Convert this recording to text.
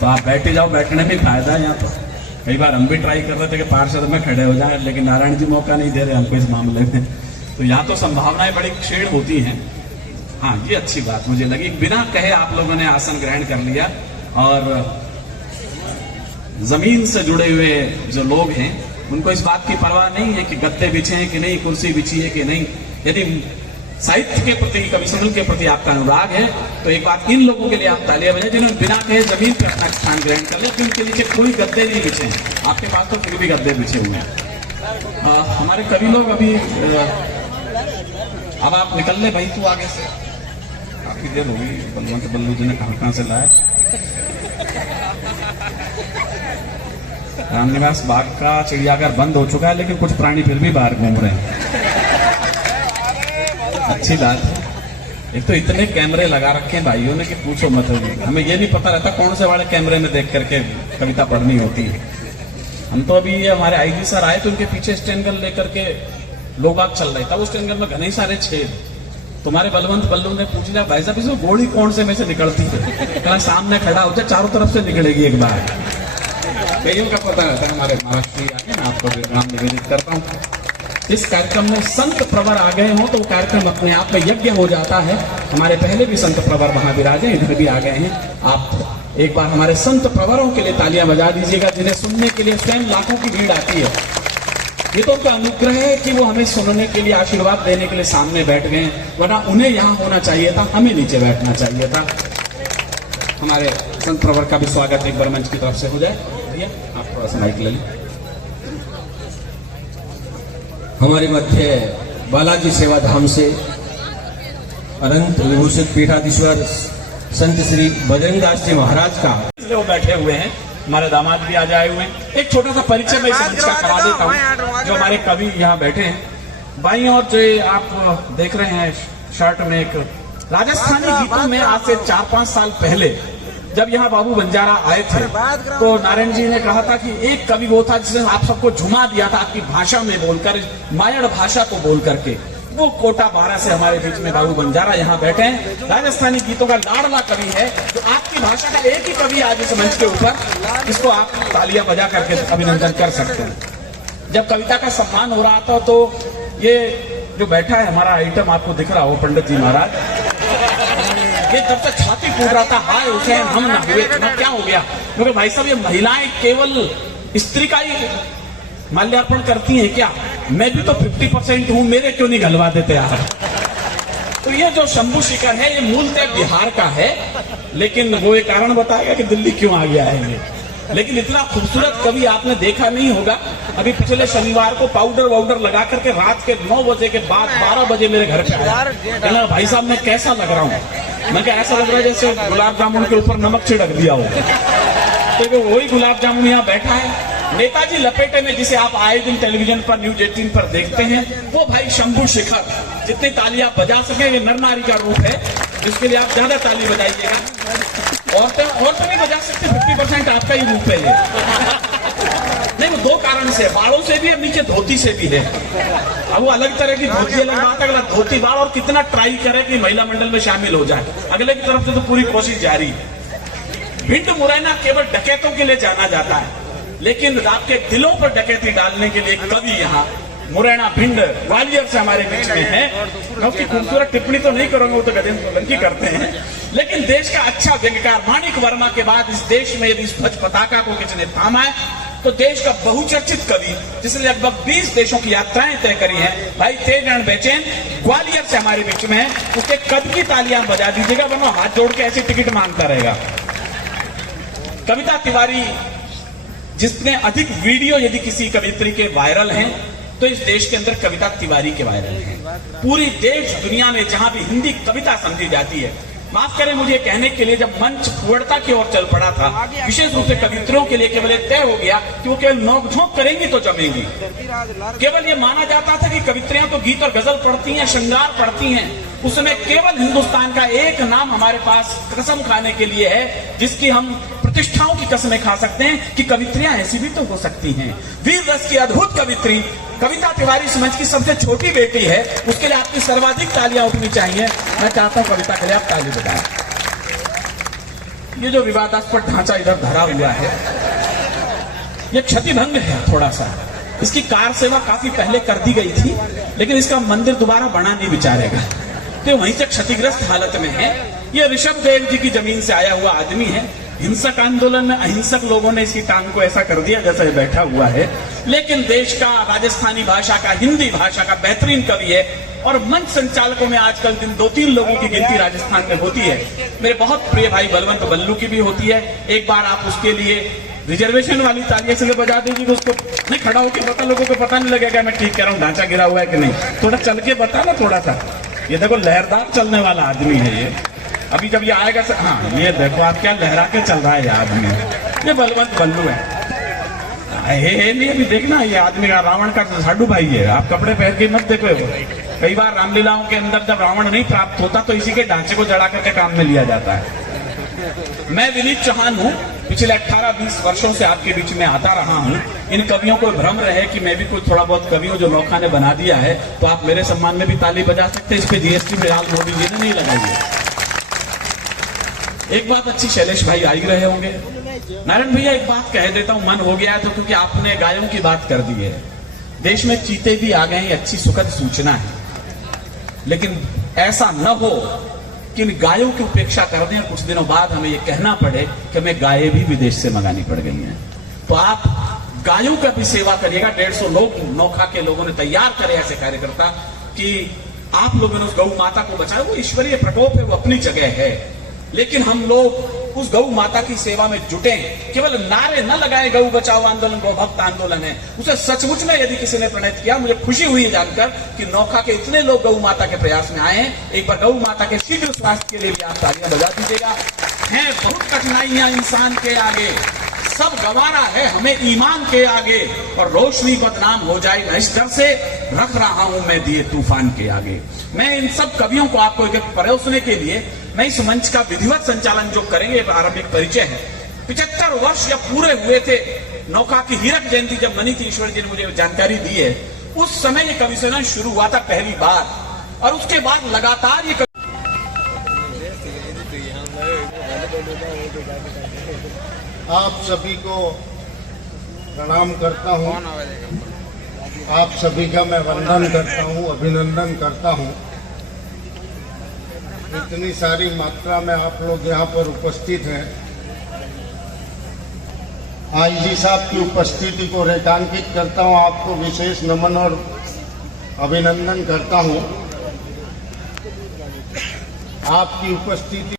तो आप बैठे जाओ, बैठने में फायदा है यहाँ पर। कई बार हम भी ट्राई कर रहे थे कि पार्षद में खड़े हो जाए, लेकिन नारायण जी मौका नहीं दे रहे हमको इस मामले में। तो यहाँ तो संभावनाएं बड़ी क्षीण होती हैं। हाँ, ये अच्छी बात मुझे लगी, बिना कहे आप लोगों ने आसन ग्रहण कर लिया। और जमीन से जुड़े हुए जो लोग हैं उनको इस बात की परवाह नहीं है कि गद्दे बिछे हैं कि नहीं, कुर्सी बिछी है कि नहीं। यदि साहित्य के प्रति, कवि सम्मेलन के प्रति आपका अनुराग है तो एक बात इन लोगों के लिए आप तालियां बजाएं जिन्होंने बिना कहे जमीन पर अपना स्थान ग्रहण कर लिया, उनके नीचे कोई गद्दे नहीं बिछे हैं। आपके पास तो फिर भी गद्दे बिछे हुए हैं। हमारे कवि लोग अभी अब आप निकल ले भाई, तू आगे से, काफी देर होगी। बलवंत बल्लू जी ने कहां से लाया। रामनिवास बाग का चिड़ियाघर बंद हो चुका है, लेकिन कुछ प्राणी फिर भी बाहर घूम रहे हैं। अच्छी बात है। एक तो इतने कैमरे लगा रखे हैं भाइयों ने कि पूछो मत। हमें ये नहीं पता रहता कौन से वाले कैमरे में देख करके कविता पढ़नी होती है। हम तो अभी ये हमारे आईजी सर आए तो उनके पीछे स्टेनगन लेकर के लोग बाग चल रहे था। वो स्टेनगन में घने सारे छेद। तुम्हारे बलवंत बल्लू ने पूछ लिया, भाई साहब इसमें गोली कौन से में से निकलती है? कहा सामने खड़ा हो जाए, चारों तरफ से निकलेगी एक बार। कईयों का पता रहता है। हमारे महाराष्ट्र आगे मैं आपको नाम निवेदित करता हूँ। इस कार्यक्रम में संत प्रवर आ गए हों तो कार्यक्रम अपने आप में यज्ञ हो जाता है। हमारे पहले भी संत प्रवर वहां विराजे, इधर भी आ गए हैं। आप एक बार हमारे संत प्रवरों के लिए तालियां बजा दीजिएगा, जिन्हें सुनने के लिए स्वयं लाखों की भीड़ आती है। ये तो उनका अनुग्रह है कि वो हमें सुनने के लिए, आशीर्वाद देने के लिए सामने बैठ गए, वरना उन्हें यहाँ होना चाहिए था, हमें नीचे बैठना चाहिए था। हमारे संत प्रवर का भी स्वागत एक बार मंच की तरफ से हो जाए। भैया आप थोड़ा सा माइक ले लें। हमारे मध्य बालाजी सेवा धाम से अनंत विभूषित पीठाधीश्वर संत श्री बजरंग दास जी महाराज का वो बैठे हुए हैं। हमारे दामाद भी आज आए हुए हैं। एक छोटा सा परिचय मैं इस मंच का करा देता हूँ। जो हमारे कवि यहाँ बैठे हैं बाईं और जो आप देख रहे हैं शर्ट में, एक राजस्थानी गीतों में आज से 4-5 साल पहले जब यहाँ बाबू बंजारा आए थे तो नारायण जी ने कहा था कि एक कवि वो था जिसने आप सबको झुमा दिया था आपकी भाषा में बोलकर, मायड़ भाषा को बोल करके। वो कोटा 12 से हमारे बीच में बाबू बंजारा यहाँ बैठे हैं। राजस्थानी गीतों का लाडला कवि है। तो आपकी भाषा का एक ही कवि आज इस मंच के ऊपर, इसको आप तालियां बजा करके अभिनंदन कर सकते हैं। जब कविता का सम्मान हो रहा था तो ये जो बैठा है हमारा आइटम आपको दिख रहा हो, पंडित जी महाराज, ये जब तक छाती फूट रहा था, हाय हुसैन हम ना हुए, ना क्या हो गया? क्योंकि भाई साहब ये महिलाएं केवल स्त्री का ही माल्यार्पण करती हैं क्या? मैं भी तो 50% हूं, मेरे क्यों नहीं गलवा देते आप? तो ये जो शंभू शिखर है ये मूलतः बिहार का है, लेकिन वो एक कारण बताएगा कि दिल्ली क्यों आ गया है ये। लेकिन इतना खूबसूरत कवि आपने देखा नहीं होगा। अभी पिछले शनिवार को पाउडर वाउडर लगा करके रात के 9 बजे के बाद 12 बजे मेरे घर पे आया। कहना भाई साहब मैं कैसा लग रहा हूँ? मैं क्या ऐसा लग रहा है जैसे गुलाब जामुन के ऊपर नमक छिड़क दिया हो। तो वही गुलाब जामुन यहाँ बैठा है। नेताजी लपेटे में, जिसे आप आए दिन टेलीविजन पर न्यूज 18 पर देखते हैं, वो भाई शंभू शिखर। जितनी तालियां बजा सके, ये नर नारी का रूप है, जिसके लिए आप ज्यादा ताली बजाइएगा। औरतें नहीं बजा सकते, 50% आपका ही रूप है ये। नहीं, वो 2 कारण से, बालों से भी और नीचे धोती से भी है। अब वो अलग तरह की धोती अलग बात है, अगला धोती बाल और कितना ट्राई करे कि महिला मंडल में शामिल हो जाए, अगले की तरफ से तो पूरी कोशिश जारी। भिंड मुरैना केवल डकैतों के लिए जाना जाता है, लेकिन आपके दिलों पर डकैती डालने के लिए कवि यहाँ मुरैना, भिंड, ग्वालियर से हमारे बीच में है। मैं उसकी खूबसूरत टिप्पणी तो नहीं करूंगा, वो तो गजन करते हैं, लेकिन देश का अच्छा व्यंग्यकार माणिक वर्मा के बाद इस देश में यदि इस ध्वज पताका को किसी ने थामा है तो देश का बहुचर्चित कवि, जिसने लगभग 20 देशों की यात्राएं तय करी हैं, भाई तेजरण बेचैन ग्वालियर से हमारे बीच में है। उसके कद की तालियां बजा दीजिएगा, वरना हाथ जोड़ के ऐसी टिकट मांगता रहेगा। कविता तिवारी, जितने अधिक वीडियो यदि किसी कवित्री के वायरल हैं तो इस देश के अंदर कविता तिवारी के वायरल हैं। पूरी देश दुनिया में जहां भी हिंदी कविता समझी जाती है, माफ करें मुझे कहने के लिए, जब मंच पूर्णता की ओर चल पड़ा था, विशेष रूप से कवित्रियों के लिए केवल तय हो गया कि वो केवल नोक-झोंक करेंगी तो जमेंगी। केवल ये माना जाता था कि कवित्रियां तो गीत और गजल पढ़ती हैं, श्रृंगार पढ़ती हैं। उसमें केवल हिंदुस्तान का एक नाम हमारे पास कसम खाने के लिए है, जिसकी हम प्रतिष्ठाओं की कसमें खा सकते हैं कि कवित्रियां ऐसी भी तो हो सकती हैं। वीर रस की अद्भुत कवित्री कविता तिवारी इस मंच की सबसे छोटी बेटी है, उसके लिए आपकी सर्वाधिक तालियां उठनी चाहिए। मैं चाहता हूं कविता के लिए आप ताली बजाएं। ये जो विवादास्पद ढांचा इधर धरा हुआ है, ये क्षतिभंग है थोड़ा सा। इसकी कार सेवा काफी पहले कर दी गई थी, लेकिन इसका मंदिर दोबारा बना नहीं विचारेगा, तो वहीं से क्षतिग्रस्त हालत में है। ये ऋषभ देव जी की जमीन से आया हुआ आदमी है। हिंसक आंदोलन में अहिंसक लोगों ने इसकी टांग को ऐसा कर दिया जैसा ये बैठा हुआ है, लेकिन देश का राजस्थानी भाषा का, हिंदी भाषा का बेहतरीन कवि है। और मंच संचालकों में आजकल दिन 2-3 लोगों की गिनती राजस्थान में होती है। मेरे बहुत प्रिय भाई बलवंत बल्लू की भी होती है। एक बार आप उसके लिए रिजर्वेशन वाली तालियां से बजा दीजिए, उसको नहीं खड़ा होकर बता, लोगों को पता नहीं लगेगा मैं ठीक कह रहा हूँ, ढांचा गिरा हुआ है कि नहीं। थोड़ा चल के बता ना थोड़ा सा। ये देखो लहरदार चलने वाला आदमी है ये। अभी जब ये आएगा हाँ, ये देखो आप क्या लहरा के चल रहा है ये आदमी। ये बलवंत बल्लू है। नहीं अभी देखना, ये आदमी का रावण का साडू भाई है। आप कपड़े पहन के मत देखो। कई बार रामलीलाओं के अंदर जब रावण नहीं प्राप्त होता तो इसी के ढांचे को जड़ा करके काम में लिया जाता है। मैं विनीत चौहान हूँ, पिछले 18-20 वर्षों से आपके बीच में आता रहा हूँ। इन कवियों को भ्रम रहे कि मैं भी कोई थोड़ा बहुत कवि हूँ जो नौखा ने बना दिया है, तो आप मेरे सम्मान में भी ताली बजा सकते हैं। इस पे जीएसटी फिलहाल मोदी जी ने नहीं लगाई है। एक बात अच्छी, शैलेश भाई आ ही रहे होंगे। नारायण भैया एक बात कह देता हूं, मन हो गया है तो, क्योंकि आपने गायों की बात कर दी है। देश में चीते भी आ गए हैं, अच्छी सुखद सूचना है, लेकिन ऐसा न हो कि गायों की उपेक्षा कर दें और कुछ दिनों बाद हमें यह कहना पड़े कि हमें गायें भी विदेश से मंगानी पड़ गई हैं। तो आप गायों का भी सेवा करिएगा। 150 लोग नौखा के लोगों ने तैयार करे ऐसे कार्यकर्ता कि आप लोगों ने उस गौ माता को बचाया। वो ईश्वरीय प्रकोप है, वो अपनी जगह है, लेकिन हम लोग उस गौ माता की सेवा में जुटे। केवल नारे न लगाए गौ बचाओ आंदोलन गौ भक्त आंदोलन है, उसे सचमुच में यदि किसी ने प्रणीत किया। मुझे खुशी हुई है जानकर कि नौखा के इतने लोग गौ माता के प्रयास में आए हैं। एक बार गौ माता के शीघ्र स्वास्थ्य के लिए भी आप तालियां बजा दीजिएगा। हैं बहुत कठिनाइयां इंसान के आगे, सब गंवारा है हमें ईमान के आगे, और रोशनी बदनाम हो जाए मैं इस डर से रख रहा हूं मैं दिए तूफान के आगे। मैं इन सब कवियों को आपको एक परोसने के लिए मैं इस मंच का विधिवत संचालन जो करेंगे, आरंभिक परिचय है। 75 वर्ष जब पूरे हुए थे नौखा की हीरक जयंती जब मनी थी, ईश्वर जी ने मुझे जानकारी दी है, उस समय ये कवि सम्मेलन शुरू हुआ था पहली बार, और उसके बाद लगातार ये आप सभी को प्रणाम करता हूँ। आप सभी का मैं वंदन करता हूँ, अभिनंदन करता हूँ। इतनी सारी मात्रा में आप लोग यहाँ पर उपस्थित हैं। आईजी साहब की उपस्थिति को रेखांकित करता हूँ, आपको विशेष नमन और अभिनंदन करता हूँ। आपकी उपस्थिति